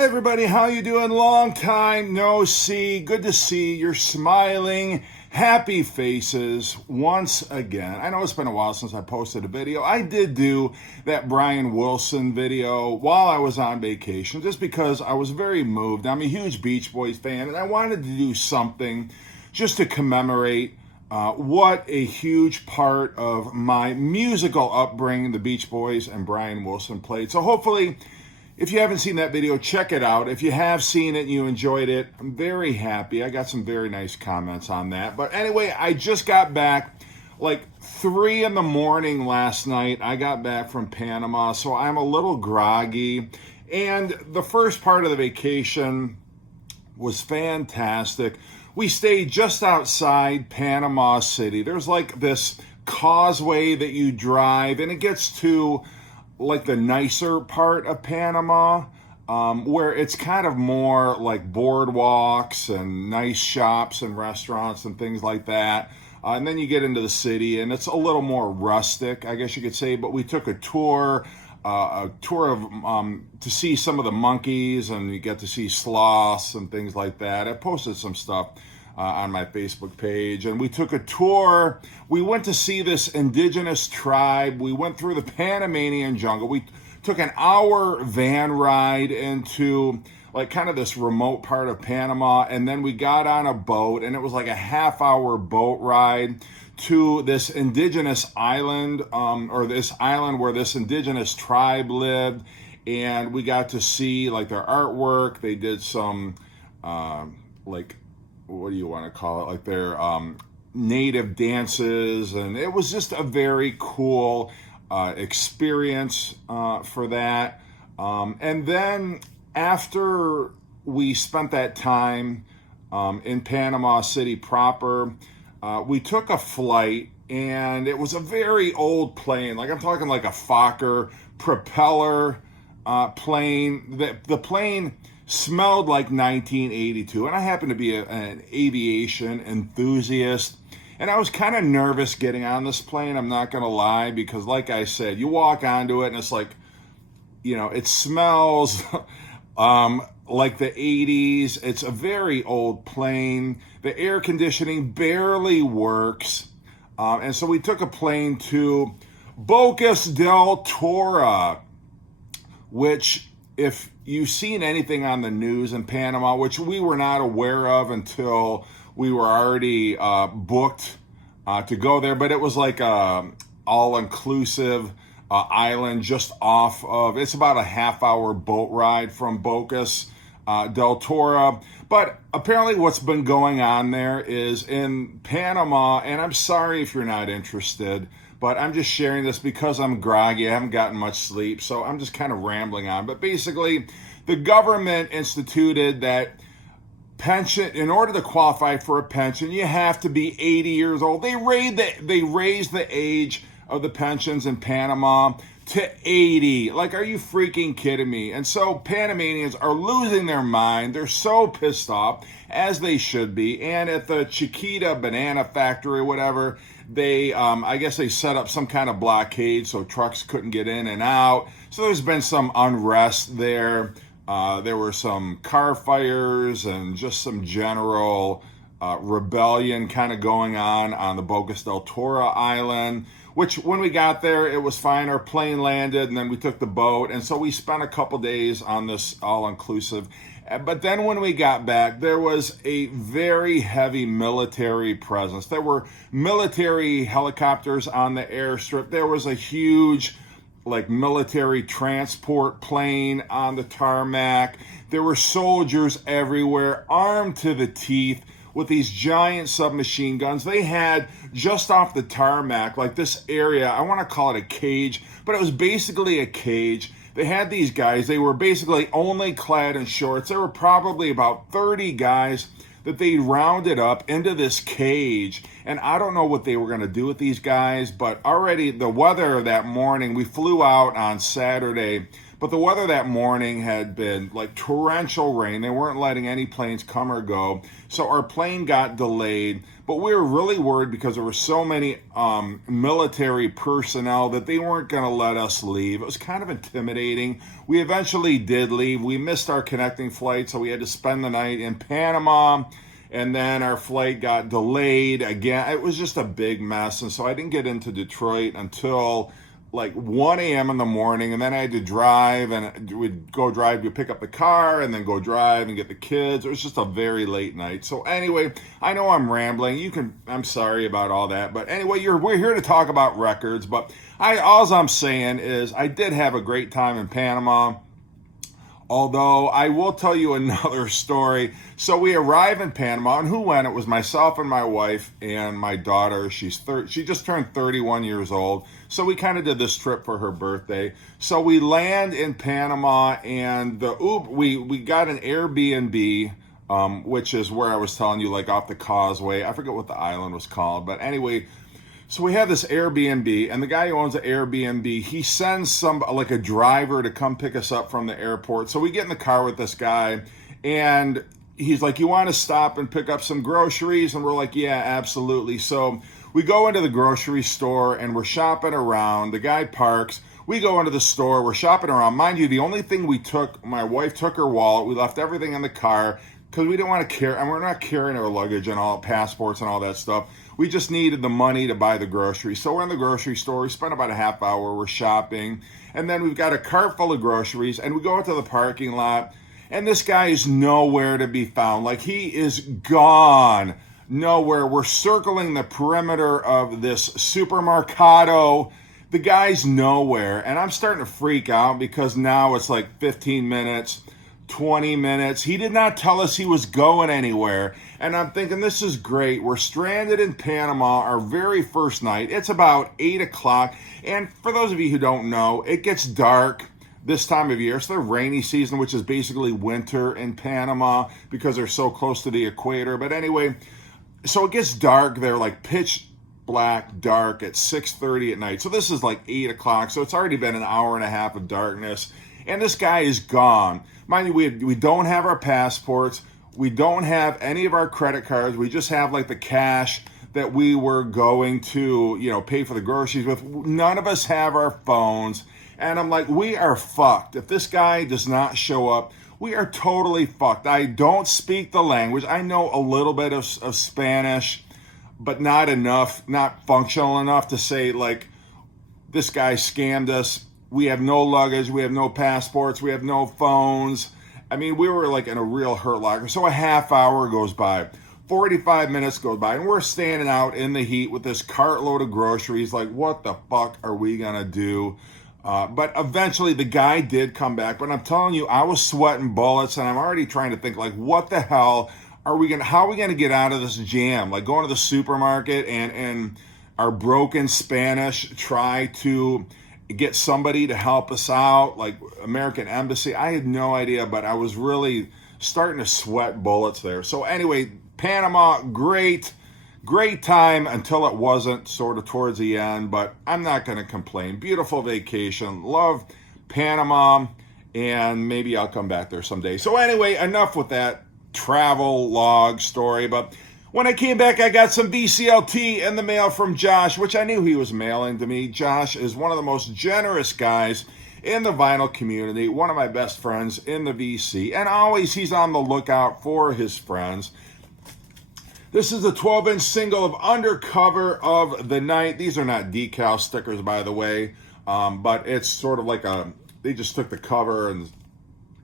Hey everybody, how you doing? Long time no see. Good to see your smiling, happy faces once again. I know it's been a while since I posted a video. I did do that Brian Wilson video while I was on vacation just because I was very moved. I'm a huge Beach Boys fan and I wanted to do something just to commemorate what a huge part of my musical upbringing the Beach Boys and Brian Wilson played. So hopefully, if you haven't seen that video, check it out. If you have seen it and you enjoyed it, I'm very happy. I got some very nice comments on that. But anyway, I just got back like 3 in the morning last night. I got back from Panama, so I'm a little groggy. And the first part of the vacation was fantastic. We stayed just outside Panama City. There's like this causeway that you drive, and it gets to like the nicer part of Panama, where it's kind of more like boardwalks and nice shops and restaurants and things like that. And then you get into the city and it's a little more rustic, I guess you could say. But we took a tour of to see some of the monkeys, and you get to see sloths and things like that. I posted some stuff on my Facebook page, and we took a tour. We went to see this indigenous tribe. We went through the Panamanian jungle. We took an hour van ride into like kind of this remote part of Panama, and then we got on a boat, and it was like a half-hour boat ride to this indigenous island, or this island where this indigenous tribe lived, and we got to see like their artwork. They did some like, what do you want to call it, like their native dances, and it was just a very cool experience for that. And then after we spent that time in Panama City proper, we took a flight, and it was a very old plane. Like, I'm talking like a Fokker propeller plane. The plane smelled like 1982, and I happen to be an aviation enthusiast, and I was kind of nervous getting on this plane, I'm not gonna lie, because like I said, you walk onto it and it's like, you know, it smells like the 80s. It's a very old plane. The air conditioning barely works, and so we took a plane to Bocas del Toro, which, if you've seen anything on the news in Panama, which we were not aware of until we were already booked to go there, but it was like a all-inclusive island just off of, it's about a half-hour boat ride from Bocas del Toro. But apparently what's been going on there is in Panama, and I'm sorry if you're not interested, but I'm just sharing this because I'm groggy. I haven't gotten much sleep, so I'm just kind of rambling on. But basically, the government instituted that pension, in order to qualify for a pension, you have to be 80 years old. They raised the age of the pensions in Panama to 80. Like, are you freaking kidding me? And so Panamanians are losing their mind. They're so pissed off, as they should be. And at the Chiquita banana factory or whatever, they, I guess they set up some kind of blockade so trucks couldn't get in and out. So there's been some unrest there. There were some car fires and just some general rebellion kind of going on the Bocas del Toro island, which when we got there, it was fine. Our plane landed, and then we took the boat. And so we spent a couple days on this all-inclusive. But then when we got back, there was a very heavy military presence. There were military helicopters on the airstrip. There was a huge, like, military transport plane on the tarmac. There were soldiers everywhere, armed to the teeth with these giant submachine guns. They had, just off the tarmac, like this area, I want to call it a cage, but it was basically a cage. They had these guys, they were basically only clad in shorts. There were probably about 30 guys that they rounded up into this cage. And I don't know what they were going to do with these guys, but already the weather that morning, we flew out on Saturday, But the weather that morning had been like torrential rain. They weren't letting any planes come or go. So our plane got delayed. But we were really worried because there were so many military personnel that they weren't going to let us leave. It was kind of intimidating. We eventually did leave. We missed our connecting flight, so we had to spend the night in Panama. And then our flight got delayed again. It was just a big mess. And so I didn't get into Detroit until like 1 a.m. in the morning, and then I had to drive, and we'd go drive to pick up the car and then go drive and get the kids. It was just a very late night. So anyway, I know I'm rambling. I'm sorry about all that. But anyway, we're here to talk about records. But all I'm saying is I did have a great time in Panama. Although I will tell you another story. So we arrive in Panama, and who went? It was myself and my wife and my daughter. She just turned 31 years old. So we kind of did this trip for her birthday. So we land in Panama, and we got an Airbnb, which is where I was telling you, like off the causeway. I forget what the island was called, but anyway. So we have this Airbnb, and the guy who owns the Airbnb, he sends like a driver to come pick us up from the airport. So we get in the car with this guy, and he's like, "You want to stop and pick up some groceries?" And we're like, "Yeah, absolutely." So we go into the grocery store, and we're shopping around. The guy parks. We go into the store. We're shopping around. Mind you, the only thing we took, my wife took her wallet. We left everything in the car because we didn't want to carry, and we're not carrying our luggage and all passports and all that stuff. We just needed the money to buy the groceries. So we're in the grocery store. We spent about a half hour. We're shopping. And then we've got a cart full of groceries. And we go into the parking lot. And this guy is nowhere to be found. Like, he is gone. Nowhere. We're circling the perimeter of this supermercado. The guy's nowhere. And I'm starting to freak out because now it's like 15 minutes. 20 minutes. He did not tell us he was going anywhere. And I'm thinking, this is great. We're stranded in Panama, our very first night. It's about 8 o'clock. And for those of you who don't know, it gets dark this time of year. It's the rainy season, which is basically winter in Panama because they're so close to the equator. But anyway, so it gets dark. They're like pitch black dark at 6:30 at night. So this is like 8 o'clock. So it's already been an hour and a half of darkness. And this guy is gone. Mind you, we don't have our passports. We don't have any of our credit cards. We just have like the cash that we were going to, pay for the groceries with. None of us have our phones. And I'm like, we are fucked. If this guy does not show up, we are totally fucked. I don't speak the language. I know a little bit of Spanish, but not enough, not functional enough to say, like, this guy scammed us. We have no luggage. We have no passports. We have no phones. I mean, we were like in a real hurt locker. So a half hour goes by. 45 minutes goes by. And we're standing out in the heat with this cartload of groceries. Like, what the fuck are we going to do? But eventually the guy did come back. But I'm telling you, I was sweating bullets. And I'm already trying to think, like, what the hell how are we going to get out of this jam? Like going to the supermarket and our broken Spanish try to get somebody to help us out, like American Embassy. I had no idea, but I was really starting to sweat bullets there. So anyway, Panama, great time until it wasn't, sort of towards the end, but I'm not going to complain. Beautiful vacation. Love Panama, and maybe I'll come back there someday. So anyway, enough with that travel log story, but when I came back, I got some VCLT in the mail from Josh, which I knew he was mailing to me. Josh is one of the most generous guys in the vinyl community, one of my best friends in the VC, and always he's on the lookout for his friends. This is a 12-inch single of Undercover of the Night. These are not decal stickers, by the way, but it's sort of like they just took the cover and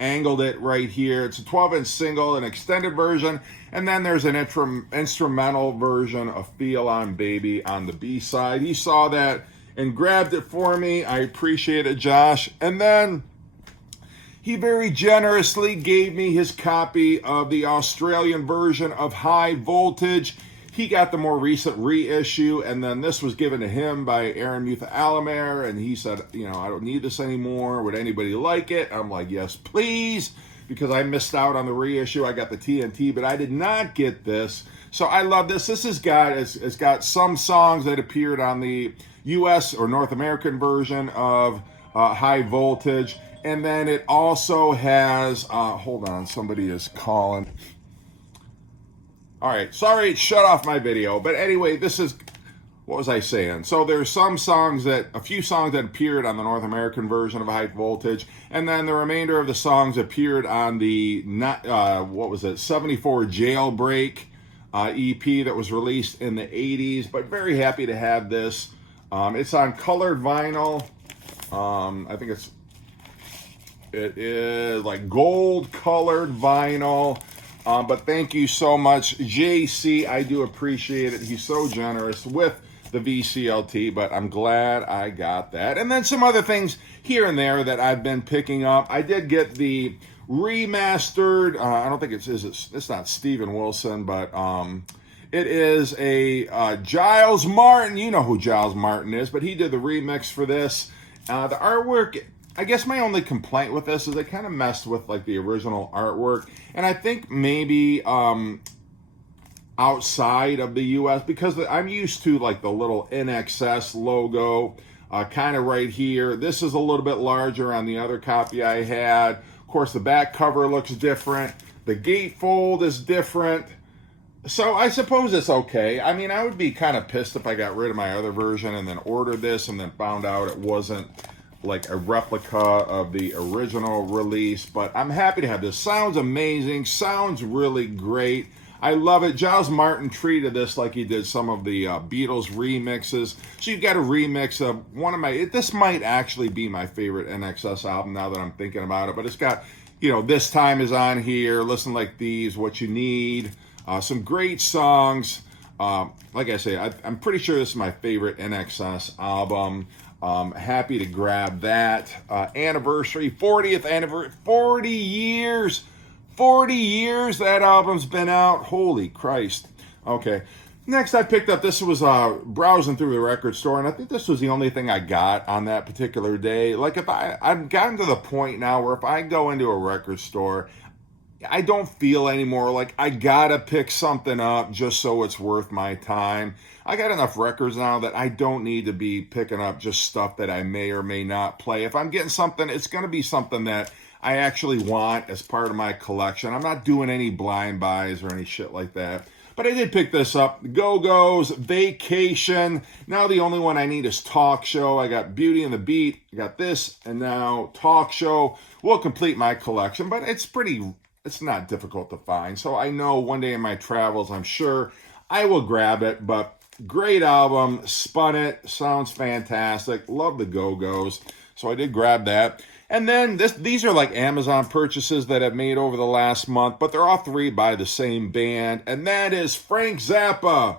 angled it right here. It's a 12-inch single, an extended version, and then there's an instrumental version of Feel On Baby on the B-side. He saw that and grabbed it for me. I appreciate it, Josh. And then he very generously gave me his copy of the Australian version of High Voltage. He got the more recent reissue, and then this was given to him by Aaron Mutha-Alamer, and he said, I don't need this anymore. Would anybody like it? I'm like, yes, please, because I missed out on the reissue. I got the TNT, but I did not get this. So I love this. This has got some songs that appeared on the U.S. or North American version of High Voltage, And then it also has, hold on, somebody is calling. All right, sorry, shut off my video. But anyway, this is, what was I saying? So there's a few songs that appeared on the North American version of High Voltage, and then the remainder of the songs appeared on the, 74 Jailbreak EP that was released in the 80s, but very happy to have this. It's on colored vinyl. I think it is like gold colored vinyl. But thank you so much, JC. I do appreciate it. He's so generous with the VCLT, but I'm glad I got that. And then some other things here and there that I've been picking up. I did get the remastered, I don't think it's not Steven Wilson, but it is a Giles Martin. You know who Giles Martin is, but he did the remix for this. The artwork, I guess my only complaint with this is they kind of messed with like the original artwork. And I think maybe outside of the US, because I'm used to like the little NXS logo kind of right here. This is a little bit larger on the other copy I had. Of course, the back cover looks different. The gatefold is different. So I suppose it's okay. I mean, I would be kind of pissed if I got rid of my other version and then ordered this and then found out it wasn't like a replica of the original release. But I'm happy to have this. Sounds amazing. Sounds really great. I love it. Giles Martin treated this like he did some of the Beatles remixes. So you've got a remix of this might actually be my favorite NXS album now that I'm thinking about it. But it's got, This Time Is on here, Listen Like These, What You Need, some great songs. Like I say, I'm pretty sure this is my favorite NXS album. Happy to grab that. Anniversary, 40th anniversary, 40 years. 40 years that album's been out. Holy Christ. Okay. Next I picked up, this was browsing through the record store, and I think this was the only thing I got on that particular day. Like I've gotten to the point now where if I go into a record store, I don't feel anymore like I gotta pick something up just so it's worth my time. I got enough records now that I don't need to be picking up just stuff that I may or may not play. If I'm getting something, it's gonna be something that I actually want as part of my collection. I'm not doing any blind buys or any shit like that. But I did pick this up. Go-Go's Vacation. Now the only one I need is Talk Show. I got Beauty and the Beat. I got this, and now Talk Show will complete my collection. But it's not difficult to find. So I know one day in my travels, I'm sure I will grab it. But great album. Spun it. Sounds fantastic. Love the Go-Go's. So I did grab that. And then these are like Amazon purchases that I've made over the last month, but they're all three by the same band, and that is Frank Zappa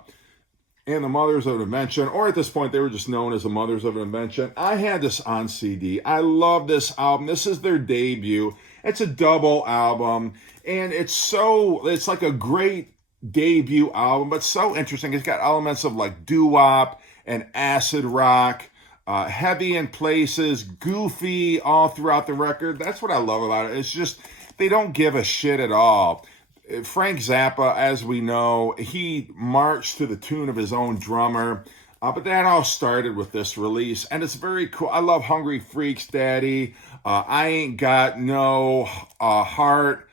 and the Mothers of Invention, or at this point they were just known as the Mothers of Invention. I had this on CD. I love this album. This is their debut. It's a double album, and it's like a great debut album, but so interesting. It's got elements of like doo-wop and acid rock. Heavy in places, goofy all throughout the record. That's what I love about it. It's just, they don't give a shit at all. Frank Zappa, as we know, he marched to the tune of his own drummer. But that all started with this release, and it's very cool. I love Hungry Freaks, Daddy. I Ain't Got No Heart.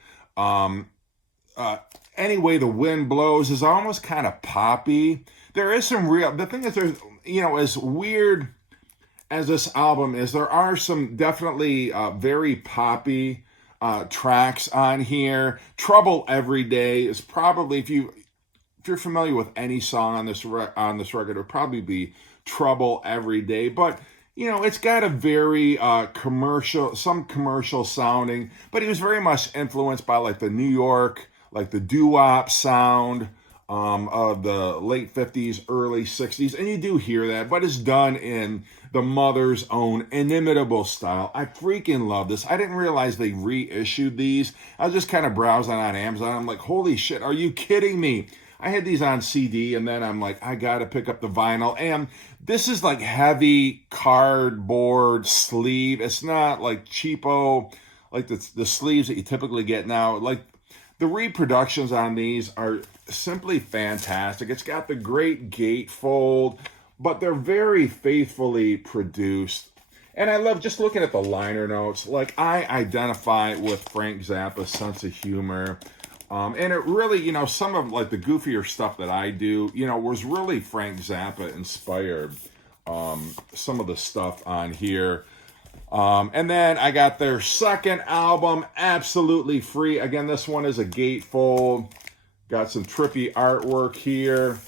Anyway, The Wind Blows is almost kind of poppy. There is some the thing is, there's, as weird as this album is, there are some definitely very poppy tracks on here. Trouble Every Day is probably, if you're familiar with any song on this record, it would probably be Trouble Every Day. But it's got a very commercial sounding, but he was very much influenced by like the New York, like the doo-wop sound of the late 50s, early 60s, and you do hear that, but it's done in the Mother's own inimitable style. I freaking love this. I didn't realize they reissued these. I was just kind of browsing on Amazon. I'm like, holy shit, are you kidding me? I had these on CD, and then I'm like, I gotta pick up the vinyl. And this is like heavy cardboard sleeve. It's not like cheapo, like the sleeves that you typically get now. Like, the reproductions on these are simply fantastic. It's got the great gatefold, but they're very faithfully produced. And I love just looking at the liner notes. Like, I identify with Frank Zappa's sense of humor. And it really, you know, some of like the goofier stuff that I do, you know, was really Frank Zappa inspired. Some of the stuff on here. And then I got their second album, absolutely free. Again, this one is a gatefold. Got some trippy artwork here.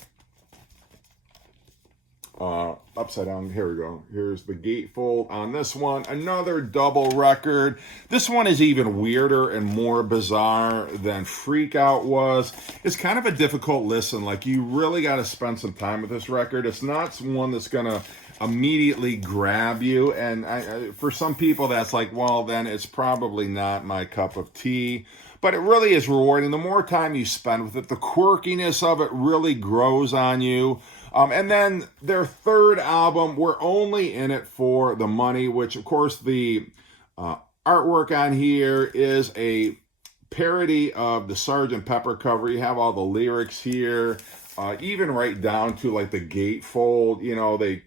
Upside down, here we go. Here's the gatefold on this one. Another double record. This one is even weirder and more bizarre than Freak Out was. It's kind of a difficult listen. Like, you really got to spend some time with this record. It's not one that's going to immediately grab you. And for some people, that's like, well, then it's probably not my cup of tea. But it really is rewarding. The more time you spend with it, the quirkiness of it really grows on you. And then their third album, We're Only In It For The Money, which, of course, the artwork on here is a parody of the Sgt. Pepper cover. You have all the lyrics here, even right down to, like, the gatefold. You know, they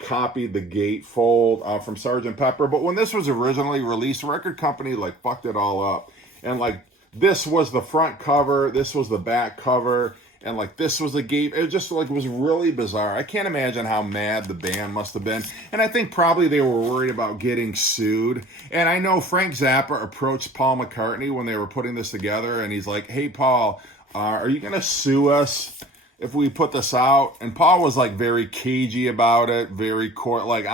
copied the gatefold from Sgt. Pepper. But when this was originally released, the record company, like, fucked it all up. And, like, this was the front cover, this was the back cover, and, like, this was the gate. It just, like, was really bizarre. I can't imagine how mad the band must have been. And I think probably they were worried about getting sued. And I know Frank Zappa approached Paul McCartney when they were putting this together, and he's like, hey, Paul, are you going to sue us if we put this out? And Paul was, like, very cagey about it, very like,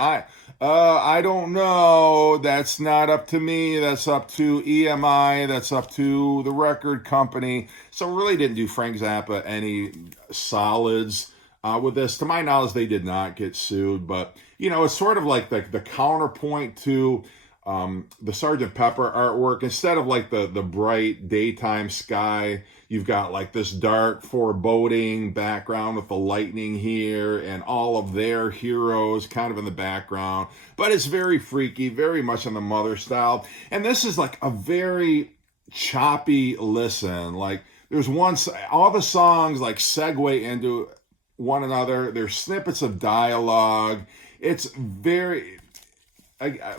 I don't know. That's not up to me. That's up to EMI. That's up to the record company. So really didn't do Frank Zappa any solids with this. To my knowledge, they did not get sued. But, you know, it's sort of like the counterpoint to the Sgt. Pepper artwork. Instead of like the bright daytime sky, you've got like this dark foreboding background with the lightning here and all of their heroes kind of in the background. But it's very freaky, very much in the Mother style. And this is like a very choppy listen. Like, there's all the songs like segue into one another. There's snippets of dialogue. It's very,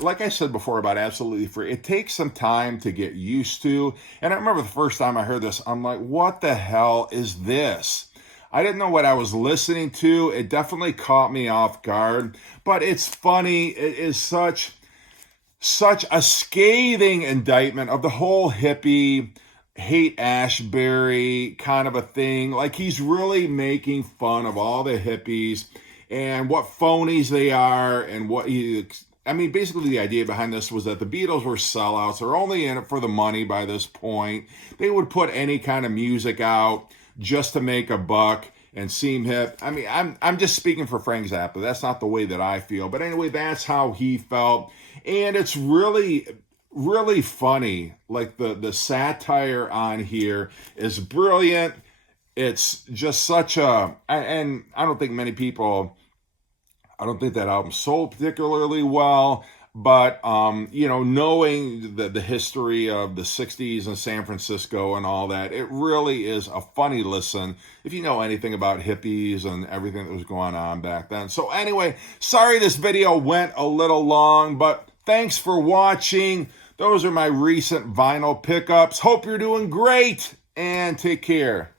like I said before about Absolutely Free, it takes some time to get used to. And I remember the first time I heard this, I'm like, what the hell is this? I didn't know what I was listening to. It definitely caught me off guard. But it's funny. It is such a scathing indictment of the whole hippie, hate Ashbury kind of a thing. Like, he's really making fun of all the hippies and what phonies they are and what I mean, basically the idea behind this was that the Beatles were sellouts. They're only in it for the money by this point. They would put any kind of music out just to make a buck and seem hip. I mean, I'm just speaking for Frank Zappa. That's not the way that I feel. But anyway, that's how he felt. And it's really, really funny. Like, the satire on here is brilliant. It's just such and I don't think many people, I don't think that album sold particularly well, but, you know, knowing the history of the 60s in San Francisco and all that, it really is a funny listen if you know anything about hippies and everything that was going on back then. So anyway, sorry this video went a little long, but thanks for watching. Those are my recent vinyl pickups. Hope you're doing great, and take care.